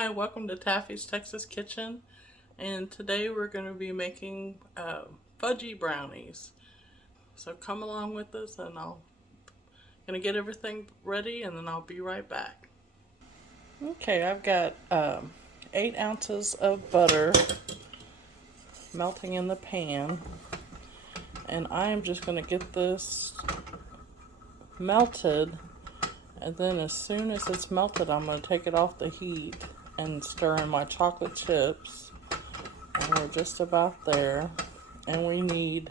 Hi, welcome to Taffy's Texas Kitchen, and today we're going to be making fudgy brownies. So come along with us, and I'm going to get everything ready, and then I'll be right back. Okay, I've got 8 ounces of butter melting in the pan, and I am just going to get this melted, and then as soon as it's melted, I'm going to take it off the heat and stir in my chocolate chips. And we're just about there. And we need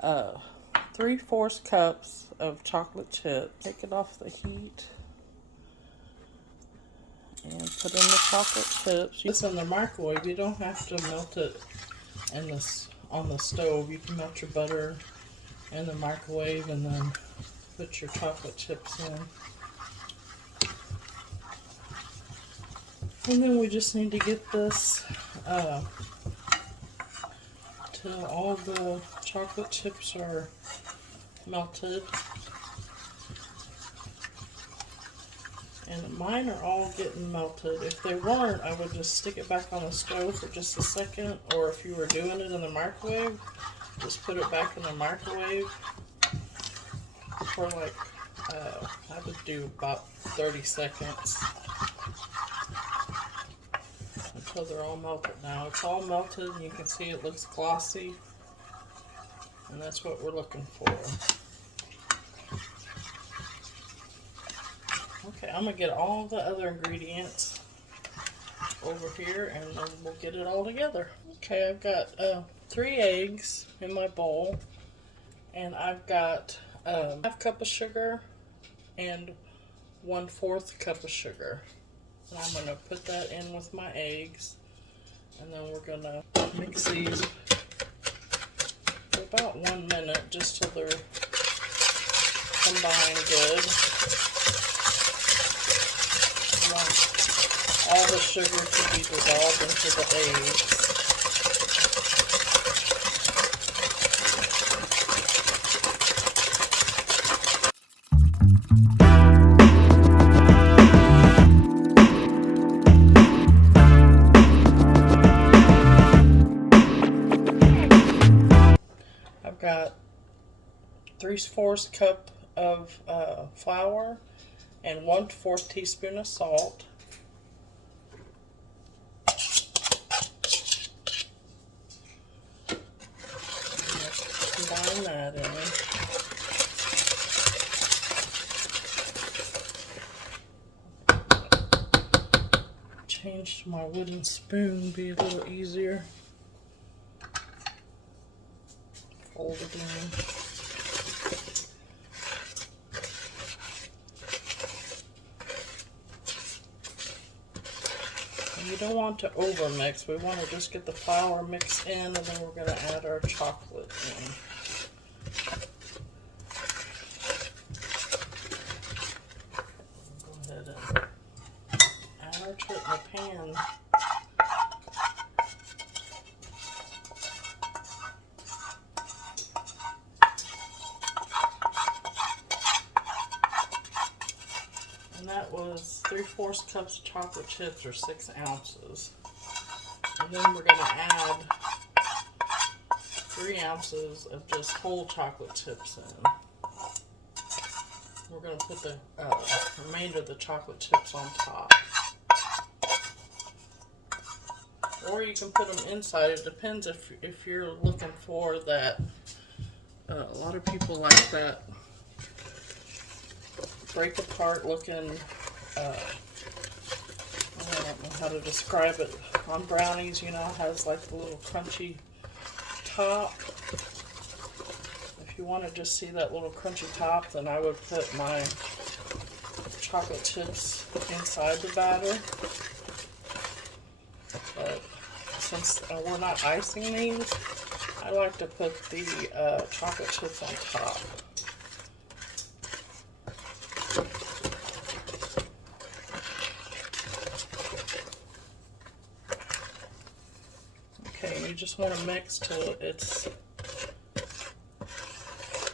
3/4 cups of chocolate chips. Take it off the heat and put in the chocolate chips. It's in the microwave. You don't have to melt it on the stove. You can melt your butter in the microwave and then put your chocolate chips in. And then we just need to get this till all the chocolate chips are melted. And mine are all getting melted. If they weren't, I would just stick it back on the stove for just a second, or if you were doing it in the microwave, just put it back in the microwave for like, I would do about 30 seconds until they're all melted. Now it's all melted and you can see it looks glossy, and that's what we're looking for. Okay, I'm going to get all the other ingredients over here and then we'll get it all together. Okay, I've got 3 eggs in my bowl, and I've got 1/2 cup of sugar and 1/4 cup of sugar. And I'm going to put that in with my eggs, and then we're going to mix these for about 1 minute just till they're combined good. I want all the sugar to be dissolved into the eggs. I've got 3/4 cup of flour and 1/4 teaspoon of salt. Combine that in. Change to my wooden spoon, be a little easier. Fold it in. You don't want to over mix. We want to just get the flour mixed in, and then we're going to add our chocolate in. Go ahead and add our chocolate in the pan. And that was 3/4 cups of chocolate chips, or 6 ounces. And then we're going to add 3 ounces of just whole chocolate chips in. We're going to put the remainder of the chocolate chips on top. Or you can put them inside. It depends if you're looking for that. A lot of people like that break apart looking, I don't know how to describe it. On brownies, you know, it has like the little crunchy top. If you want to just see that little crunchy top, then I would put my chocolate chips inside the batter. But since we're not icing these, I like to put the chocolate chips on top. Okay, you just want to mix till it's,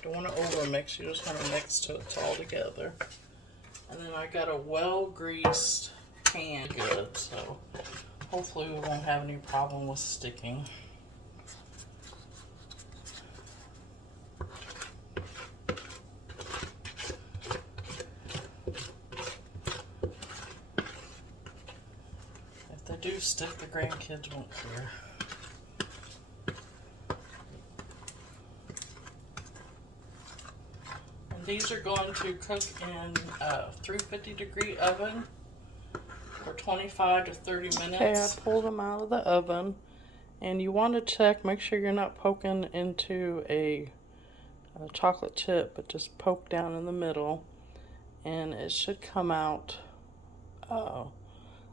don't want to over mix, you just want to mix till it's all together. And then I got a well greased pan good, so hopefully we won't have any problem with sticking. If they do stick, the grandkids won't care. And these are going to cook in a 350-degree oven for 25 to 30 minutes. Okay, I pulled them out of the oven, and you want to check, make sure you're not poking into a chocolate chip, but just poke down in the middle, and it should come out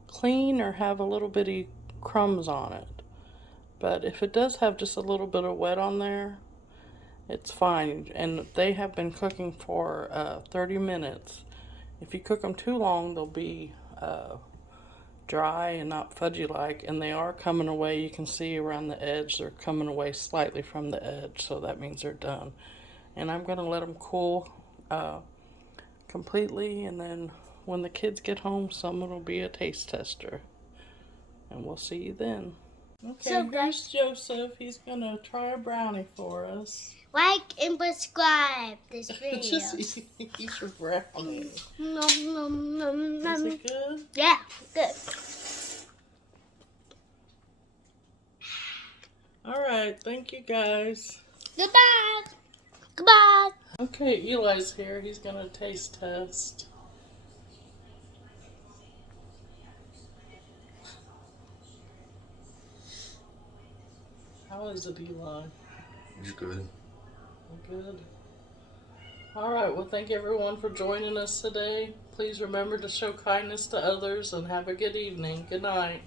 clean or have a little bitty crumbs on it. But if it does have just a little bit of wet on there, it's fine. And they have been cooking for 30 minutes. If you cook them too long, they'll be dry and not fudgy like, and they are coming away. You can see around the edge they're coming away slightly from the edge, so that means they're done. And I'm going to let them cool completely, and then when the kids get home, someone will be a taste tester, and we'll see you then. Okay, so here's Joseph. He's going to try a brownie for us. Like and subscribe this video. Just eat your brownie. Nom, nom, nom, nom. Is it good? Yeah, good. Alright, thank you guys. Goodbye. Goodbye. Okay, Eli's here. He's going to taste test. How is it, Eli? It's good. Good. Alright, well, thank everyone for joining us today. Please remember to show kindness to others and have a good evening. Good night.